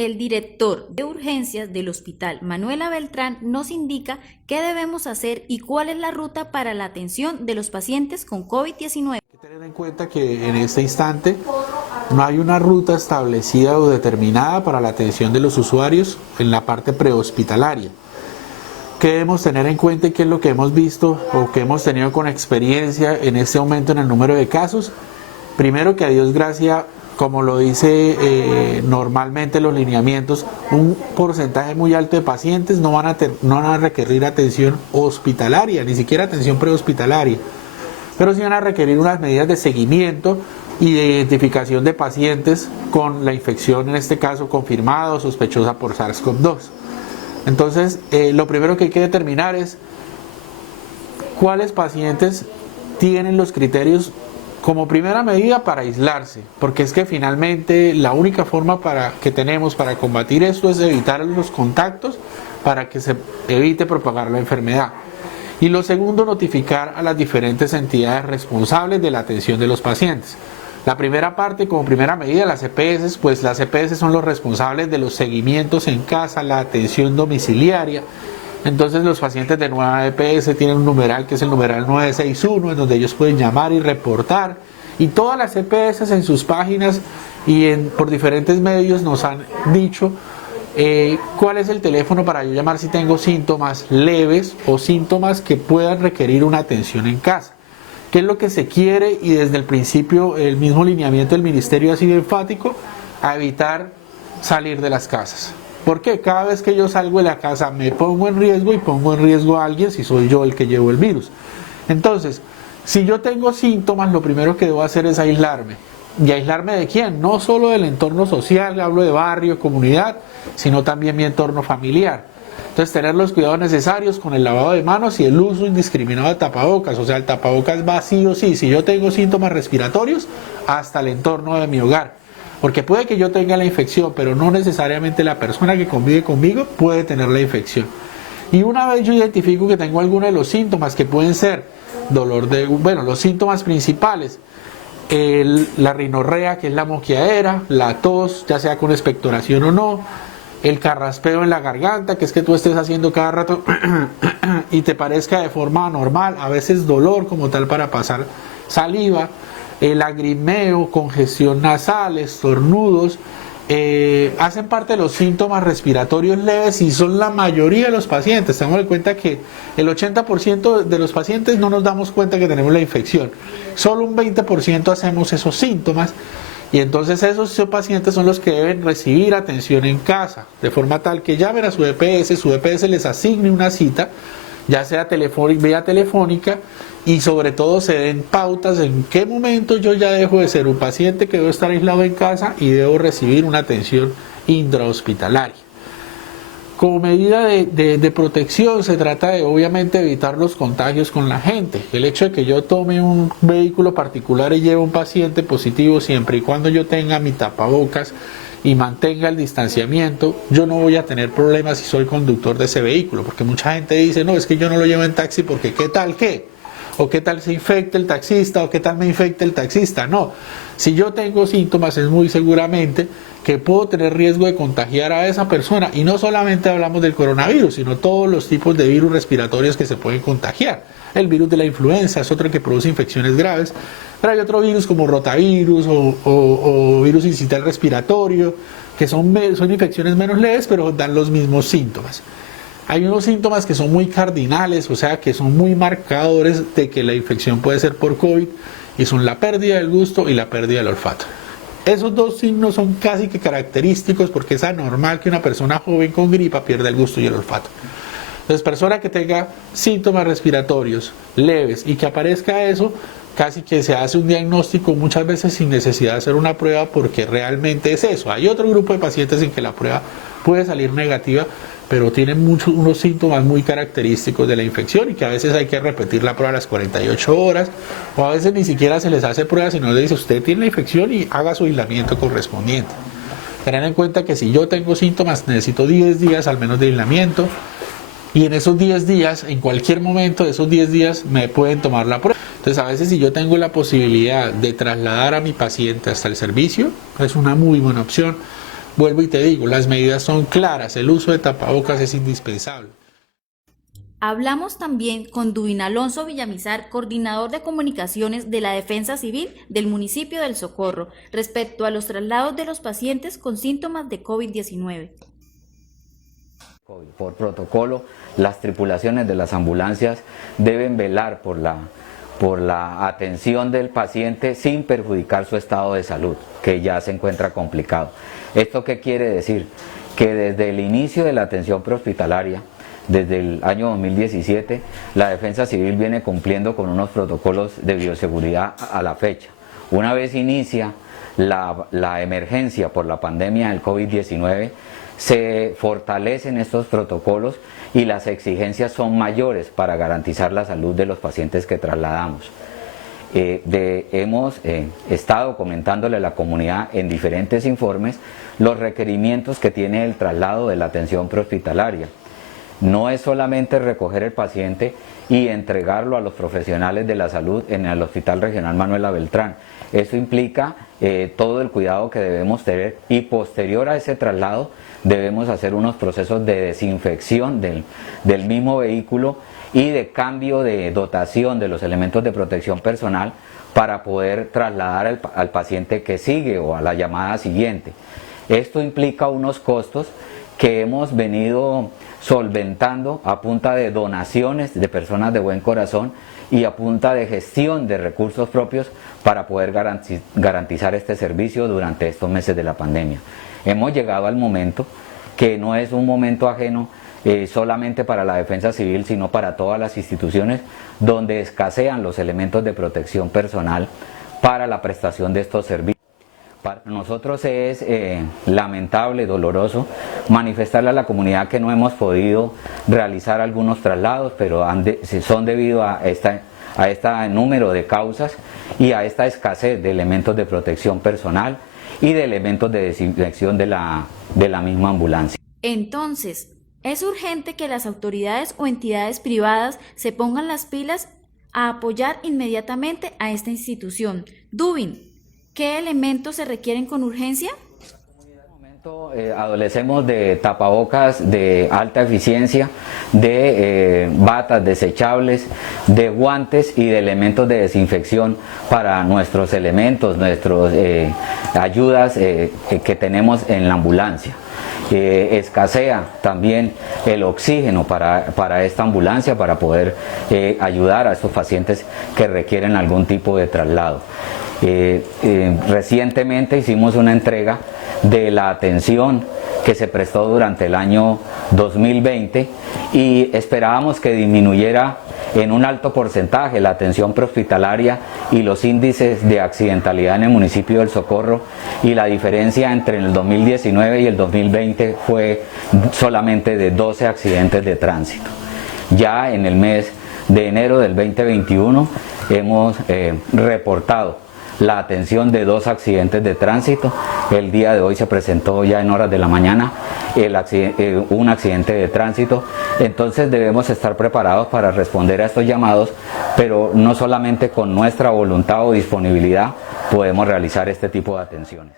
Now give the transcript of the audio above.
El director de urgencias del Hospital Manuela Beltrán nos indica qué debemos hacer y cuál es la ruta para la atención de los pacientes con COVID-19. Hay que tener en cuenta que en este instante no hay una ruta establecida o determinada para la atención de los usuarios en la parte prehospitalaria. ¿Qué debemos tener en cuenta y qué es lo que hemos visto o que hemos tenido con experiencia en este aumento en el número de casos? Primero, que a Dios gracias, como lo dice normalmente los lineamientos, un porcentaje muy alto de pacientes no van a requerir atención hospitalaria, ni siquiera atención prehospitalaria, pero sí van a requerir unas medidas de seguimiento y de identificación de pacientes con la infección, en este caso confirmada o sospechosa por SARS-CoV-2. Entonces, lo primero que hay que determinar es cuáles pacientes tienen los criterios como primera medida para aislarse, porque es que finalmente la única forma que tenemos para combatir esto es evitar los contactos para que se evite propagar la enfermedad. Y lo segundo, notificar a las diferentes entidades responsables de la atención de los pacientes. La primera parte, como primera medida, las EPS, pues las EPS son los responsables de los seguimientos en casa, la atención domiciliaria. Entonces los pacientes de nueva EPS tienen un numeral que es el numeral 961, en donde ellos pueden llamar y reportar. Y todas las EPS en sus páginas y por diferentes medios nos han dicho cuál es el teléfono para yo llamar si tengo síntomas leves o síntomas que puedan requerir una atención en casa. ¿Qué es lo que se quiere? Y desde el principio el mismo lineamiento del ministerio ha sido enfático a evitar salir de las casas. Porque cada vez que yo salgo de la casa me pongo en riesgo y pongo en riesgo a alguien si soy yo el que llevo el virus. Entonces, si yo tengo síntomas, lo primero que debo hacer es aislarme. ¿Y aislarme de quién? No solo del entorno social, hablo de barrio, comunidad, sino también mi entorno familiar. Entonces, tener los cuidados necesarios con el lavado de manos y el uso indiscriminado de tapabocas. O sea, el tapabocas va sí o sí. Si yo tengo síntomas respiratorios, hasta el entorno de mi hogar. Porque puede que yo tenga la infección, pero no necesariamente la persona que convive conmigo puede tener la infección. Y una vez yo identifico que tengo alguno de los síntomas que pueden ser los síntomas principales, la rinorrea, que es la moqueadera, la tos, ya sea con expectoración o no, el carraspeo en la garganta, que es que tú estés haciendo cada rato y te parezca de forma anormal, a veces dolor como tal para pasar saliva, el lagrimeo, congestión nasal, estornudos, hacen parte de los síntomas respiratorios leves y son la mayoría de los pacientes. Tenemos en cuenta que el 80% de los pacientes no nos damos cuenta que tenemos la infección. Solo un 20% hacemos esos síntomas y entonces esos pacientes son los que deben recibir atención en casa, de forma tal que llamen a su EPS les asigne una cita, ya sea vía telefónica, y sobre todo se den pautas en qué momento yo ya dejo de ser un paciente que debo estar aislado en casa y debo recibir una atención intrahospitalaria. Como medida de protección se trata de obviamente evitar los contagios con la gente. El hecho de que yo tome un vehículo particular y lleve un paciente positivo siempre y cuando yo tenga mi tapabocas y mantenga el distanciamiento, yo no voy a tener problemas si soy conductor de ese vehículo, porque mucha gente dice, no, es que yo no lo llevo en taxi porque ¿qué tal qué? O qué tal se infecte el taxista, o qué tal me infecte el taxista. No, si yo tengo síntomas es muy seguramente que puedo tener riesgo de contagiar a esa persona. Y no solamente hablamos del coronavirus, sino todos los tipos de virus respiratorios que se pueden contagiar. El virus de la influenza es otro que produce infecciones graves, pero hay otro virus como rotavirus o virus incital respiratorio, que son infecciones menos leves, pero dan los mismos síntomas. Hay unos síntomas que son muy cardinales, o sea, que son muy marcadores de que la infección puede ser por COVID, y son la pérdida del gusto y la pérdida del olfato. Esos dos signos son casi que característicos porque es anormal que una persona joven con gripa pierda el gusto y el olfato. Entonces, persona que tenga síntomas respiratorios leves y que aparezca eso, casi que se hace un diagnóstico muchas veces sin necesidad de hacer una prueba porque realmente es eso. Hay otro grupo de pacientes en que la prueba puede salir negativa, pero tienen unos síntomas muy característicos de la infección y que a veces hay que repetir la prueba a las 48 horas o a veces ni siquiera se les hace prueba, sino les dice usted tiene la infección y haga su aislamiento correspondiente. Tener en cuenta que si yo tengo síntomas necesito 10 días al menos de aislamiento y en esos 10 días, en cualquier momento de esos 10 días me pueden tomar la prueba. Entonces a veces si yo tengo la posibilidad de trasladar a mi paciente hasta el servicio, es una muy buena opción. vuelvo y te digo, las medidas son claras, el uso de tapabocas es indispensable. Hablamos también con Dubin Alonso Villamizar, coordinador de comunicaciones de la Defensa Civil del municipio del Socorro, respecto a los traslados de los pacientes con síntomas de COVID-19. Por protocolo, las tripulaciones de las ambulancias deben velar por la atención del paciente sin perjudicar su estado de salud, que ya se encuentra complicado. ¿Esto qué quiere decir? Que desde el inicio de la atención prehospitalaria, desde el año 2017, la Defensa Civil viene cumpliendo con unos protocolos de bioseguridad a la fecha. Una vez inicia la emergencia por la pandemia del COVID-19, se fortalecen estos protocolos y las exigencias son mayores para garantizar la salud de los pacientes que trasladamos. Hemos estado comentándole a la comunidad en diferentes informes los requerimientos que tiene el traslado de la atención prehospitalaria. No es solamente recoger el paciente y entregarlo a los profesionales de la salud en el Hospital Regional Manuela Beltrán. Eso implica todo el cuidado que debemos tener, y posterior a ese traslado debemos hacer unos procesos de desinfección del mismo vehículo y de cambio de dotación de los elementos de protección personal para poder trasladar al paciente que sigue o a la llamada siguiente. Esto implica unos costos que hemos venido solventando a punta de donaciones de personas de buen corazón y a punta de gestión de recursos propios para poder garantizar este servicio durante estos meses de la pandemia. Hemos llegado al momento que no es un momento ajeno solamente para la Defensa Civil, sino para todas las instituciones donde escasean los elementos de protección personal para la prestación de estos servicios. Para nosotros es lamentable, doloroso manifestarle a la comunidad que no hemos podido realizar algunos traslados, pero son debido a este número de causas y a esta escasez de elementos de protección personal y de elementos de desinfección de la misma ambulancia. Entonces, es urgente que las autoridades o entidades privadas se pongan las pilas a apoyar inmediatamente a esta institución. Dubin, ¿qué elementos se requieren con urgencia? En este momento adolecemos de tapabocas de alta eficiencia, de batas desechables, de guantes y de elementos de desinfección para nuestros elementos, nuestras ayudas que tenemos en la ambulancia. Escasea también el oxígeno para esta ambulancia, para poder ayudar a estos pacientes que requieren algún tipo de traslado. Recientemente hicimos una entrega de la atención que se prestó durante el año 2020 y esperábamos que disminuyera en un alto porcentaje la atención prehospitalaria y los índices de accidentalidad en el municipio del Socorro, y la diferencia entre el 2019 y el 2020 fue solamente de 12 accidentes de tránsito. Ya en el mes de enero del 2021 hemos reportado la atención de 2 accidentes de tránsito. El día de hoy se presentó ya en horas de la mañana un accidente de tránsito. Entonces debemos estar preparados para responder a estos llamados, pero no solamente con nuestra voluntad o disponibilidad podemos realizar este tipo de atenciones.